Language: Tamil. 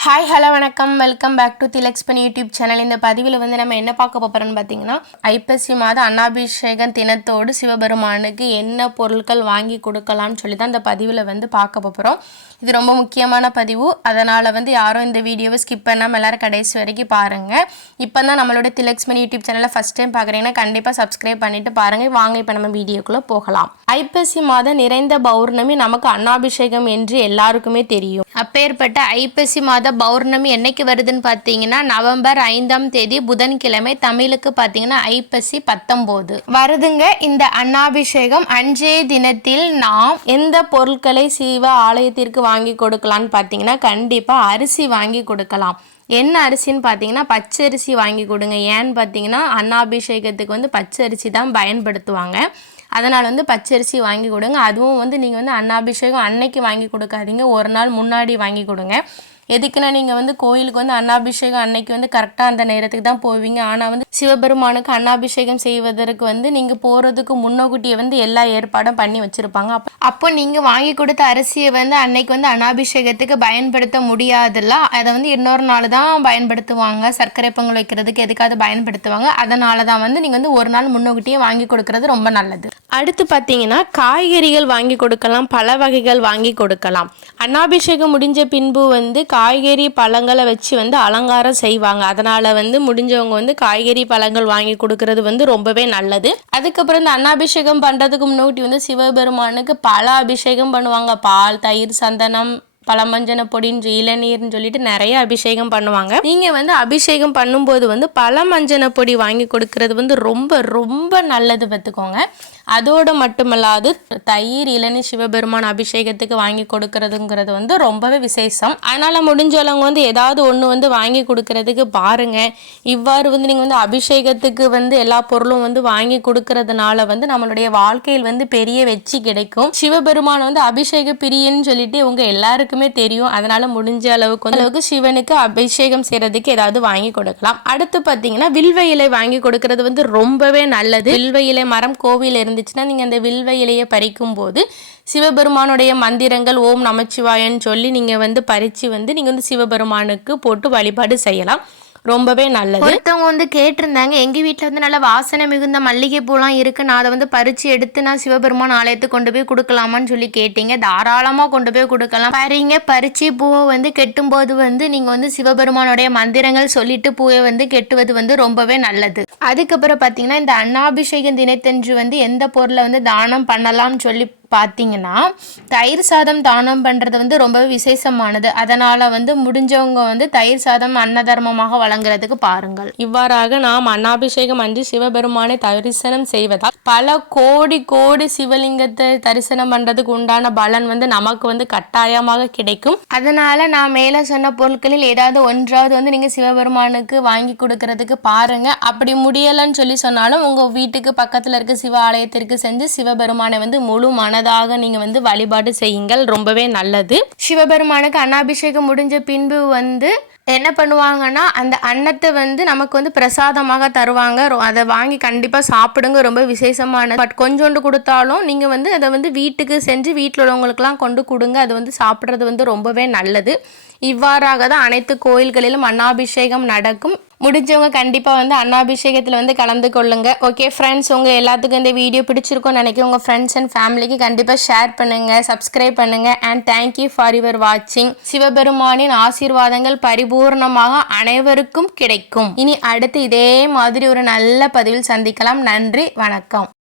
ஹாய் ஹலோ வணக்கம். வெல்கம் பேக் டு திலக்ஸ்பன் யூடியூப் சேனல் இந்த பதிவில் வந்து நம்ம என்ன பார்க்க போகிறோம்னு பார்த்தீங்கன்னா ஐப்பசி மாத அன்னாபிஷேகம் தினத்தோடு சிவபெருமானுக்கு என்ன பொருட்கள் வாங்கி கொடுக்கலாம்னு சொல்லி தான் இந்த பதிவில் வந்து பார்க்க போகிறோம் இது ரொம்ப முக்கியமான பதிவு. அதனால் வந்து யாரும் இந்த வீடியோவை ஸ்கிப் பண்ணாமல் எல்லாரும் கடைசி வரைக்கும் பாருங்கள் இப்போ தான் நம்மளோட திலக்ஸ்மன் யூடியூப் சேனலை ஃபஸ்ட் டைம் பார்க்குறீங்கன்னா கண்டிப்பாக சப்ஸ்கிரைப் பண்ணிட்டு பாருங்கள் வாங்க இப்போ நம்ம வீடியோக்குள்ளே போகலாம். ஐப்பசி மாதம் நிறைந்த பௌர்ணமி நமக்கு அன்னாபிஷேகம் என்று எல்லாருக்குமே தெரியும். அப்பேற்பட்ட ஐப்பசி மாத பௌர்ணமி என்னைக்கு வருதுன்னு பார்த்தீங்கன்னா நவம்பர் ஐந்தாம் தேதி புதன்கிழமை. தமிழுக்கு பார்த்தீங்கன்னா ஐப்பசி பத்தொம்போது. வருதுங்க இந்த அன்னாபிஷேகம். அஞ்சே தினத்தில் நாம் எந்த பொருட்களை சிவ ஆலயத்திற்கு வாங்கி கொடுக்கலான்னு பார்த்தீங்கன்னா கண்டிப்பாக அரிசி வாங்கி கொடுக்கலாம். என்ன அரிசின்னு பார்த்தீங்கன்னா பச்சரிசி வாங்கி கொடுங்க. ஏன்னு பார்த்தீங்கன்னா அன்னாபிஷேகத்துக்கு வந்து பச்சரிசி தான் பயன்படுத்துவாங்க. அதனால் வந்து பச்சரிசி வாங்கி கொடுங்க. அதுவும் வந்து நீங்கள் வந்து அன்னாபிஷேகம் அன்னைக்கு வாங்கி கொடுக்காதீங்க. ஒரு நாள் முன்னாடி வாங்கி கொடுங்க. எதுக்குன்னா நீங்கள் வந்து கோயிலுக்கு வந்து அன்னாபிஷேகம் அன்னைக்கு வந்து கரெக்டாக அந்த நேரத்துக்கு தான் போவீங்க. ஆனால் வந்து சிவபெருமானுக்கு அன்னாபிஷேகம் செய்வதற்கு வந்து நீங்கள் போகிறதுக்கு முன்னோக்குட்டியை வந்து எல்லா ஏற்பாடும் பண்ணி வச்சுருப்பாங்க. அப்போ அப்போ நீங்கள் வாங்கி கொடுத்த அரிசியை வந்து அன்னைக்கு வந்து அன்னாபிஷேகத்துக்கு பயன்படுத்த முடியாதுல்ல? அதை வந்து இன்னொரு நாள் தான் பயன்படுத்துவாங்க. சர்க்கரை பொங்கல் வைக்கிறதுக்கு எதுக்காவது பயன்படுத்துவாங்க. அதனால தான் வந்து நீங்கள் வந்து ஒரு நாள் முன்னோக்குட்டியே வாங்கி கொடுக்கறது ரொம்ப நல்லது. அடுத்து பார்த்தீங்கன்னா காய்கறிகள் வாங்கி கொடுக்கலாம் பல வகைகள் வாங்கி கொடுக்கலாம். அன்னாபிஷேகம் முடிஞ்ச பின்பு வந்து காய்கறி பழங்களை வச்சு வந்து அலங்காரம் செய்வாங்க. அதனால் வந்து முடிஞ்சவங்க வந்து காய்கறி பழங்கள் வாங்கி கொடுக்கறது வந்து ரொம்பவே நல்லது. அதுக்கப்புறம் இந்த அன்னாபிஷேகம் பண்ணுறதுக்கு முன்னாடி வந்து சிவபெருமானுக்கு பல அபிஷேகம் பண்ணுவாங்க. பால் தயிர் சந்தனம் பழமஞ்சன பொடின்னு இளநீர்னு சொல்லிட்டு நிறைய அபிஷேகம் பண்ணுவாங்க. நீங்கள் வந்து அபிஷேகம் பண்ணும்போது வந்து பழமஞ்சன பொடி வாங்கி கொடுக்கறது வந்து ரொம்ப ரொம்ப நல்லது பார்த்துக்கோங்க. அதோடு மட்டுமல்லாது தயிர் இளநீர் சிவபெருமான் அபிஷேகத்துக்கு வாங்கி கொடுக்கறதுங்கிறது வந்து ரொம்பவே விசேஷம். அதனால் முடிஞ்சவங்க வந்து ஏதாவது ஒன்று வந்து வாங்கி கொடுக்கறதுக்கு பாருங்கள் இவ்வாறு வந்து நீங்கள் வந்து அபிஷேகத்துக்கு வந்து எல்லா பொருளும் வந்து வாங்கி கொடுக்கறதுனால வந்து நம்மளுடைய வாழ்க்கையில் வந்து பெரிய வெற்றி கிடைக்கும். சிவபெருமான் வந்து அபிஷேக பிரியன்னு சொல்லிட்டு உங்கள் எல்லாருக்குமே தெரியும். அதனால முடிஞ்ச அளவுக்கு வந்து அளவுக்கு சிவனுக்கு அபிஷேகம் செய்யறதுக்கு ஏதாவது வாங்கி கொடுக்கலாம். அடுத்து பார்த்தீங்கன்னா வில்வ இலை வாங்கி கொடுக்கறது வந்து ரொம்பவே நல்லது. வில்வ இலை மரம் கோவில் இருந்துச்சுன்னா நீங்கள் அந்த வில்வ இலையை பறிக்கும் போது சிவபெருமானுடைய மந்திரங்கள் ஓம் நமச்சிவாயன்னு சொல்லி நீங்கள் வந்து பறித்து வந்து நீங்கள் வந்து சிவபெருமானுக்கு போட்டு வழிபாடு செய்யலாம். ரொம்பவே நல்லது. ஒருத்தவங்க வந்து கேட்டிருந்தாங்க எங்கள் வீட்டில் வந்து நல்ல வாசனை மிகுந்த மல்லிகை பூலாம் இருக்கு நான் அதை வந்து பறித்து எடுத்து நான் சிவபெருமான் ஆலயத்துக்கு கொண்டு போய் கொடுக்கலாமான்னு சொல்லி கேட்டீங்க. தாராளமாக கொண்டு போய் கொடுக்கலாம். பாருங்க பறிச்சு பூவை வந்து கெட்டும்போது வந்து நீங்கள் வந்து சிவபெருமானுடைய மந்திரங்கள் சொல்லிட்டு பூவை வந்து கெட்டுவது வந்து ரொம்பவே நல்லது. அதுக்கப்புறம் பார்த்தீங்கன்னா இந்த அன்னாபிஷேகம் தினத்தன்று வந்து எந்த பொருளை வந்து தானம் பண்ணலாம்னு சொல்லி பார்த்தீங்கன்னா தயிர் சாதம் தானம் பண்ணுறது வந்து ரொம்ப விசேஷமானது. அதனால் வந்து முடிஞ்சவங்க வந்து தயிர் சாதம் அன்னதர்மமாக வழங்குறதுக்கு பாருங்கள். இவ்வாறாக நாம் அன்னாபிஷேகம் அன்றி சிவபெருமானை தரிசனம் செய்வதால் பல கோடி கோடி சிவலிங்கத்தை தரிசனம் பண்ணுறதுக்கு உண்டான பலன் வந்து நமக்கு வந்து கட்டாயமாக கிடைக்கும். அதனால் நான் மேலே சொன்ன பொருட்களில் ஏதாவது ஒன்றாவது வந்து நீங்கள் சிவபெருமானுக்கு வாங்கி கொடுக்கறதுக்கு பாருங்கள் அப்படி முடியலைன்னு சொல்லி சொன்னாலும் உங்கள் வீட்டுக்கு பக்கத்தில் இருக்க சிவ ஆலயத்திற்கு செஞ்சு சிவபெருமானை வந்து முழு மன மனதாக நீங்கள் வந்து வழிபாடு செய்யுங்கள். ரொம்பவே நல்லது. சிவபெருமானுக்கு அன்னாபிஷேகம் முடிஞ்ச பின்பு வந்து என்ன பண்ணுவாங்கன்னா அந்த அன்னத்தை வந்து நமக்கு வந்து பிரசாதமாக தருவாங்க. அதை வாங்கி கண்டிப்பாக சாப்பிடுங்க. ரொம்ப விசேஷமானது பட் கொஞ்சோண்டு கொடுத்தாலும் நீங்கள் வந்து அதை வந்து வீட்டுக்கு செஞ்சு வீட்டில் உள்ளவங்களுக்குலாம் கொண்டு கொடுங்க. அது வந்து சாப்பிட்றது வந்து ரொம்பவே நல்லது. இவ்வாறாக தான் அனைத்து கோயில்களிலும் அன்னாபிஷேகம் நடக்கும். முடிஞ்சவங்க கண்டிப்பாக வந்து அன்னாபிஷேகத்தில் வந்து கலந்து கொள்ளுங்க. ஓகே ஃப்ரெண்ட்ஸ் உங்கள் எல்லாத்துக்கும் இந்த வீடியோ பிடிச்சிருக்கும்னு நினைக்கிறேன். உங்கள் ஃப்ரெண்ட்ஸ் அண்ட் ஃபேமிலிக்கு கண்டிப்பாக ஷேர் பண்ணுங்கள் சப்ஸ்கிரைப் பண்ணுங்கள் அண்ட் தேங்க்யூ ஃபார் யுவர் வாட்சிங் சிவபெருமானின் ஆசீர்வாதங்கள் பரிபூர்ணமாக அனைவருக்கும் கிடைக்கும். இனி அடுத்து இதே மாதிரி ஒரு நல்ல பதிவில் சந்திக்கலாம். நன்றி வணக்கம்.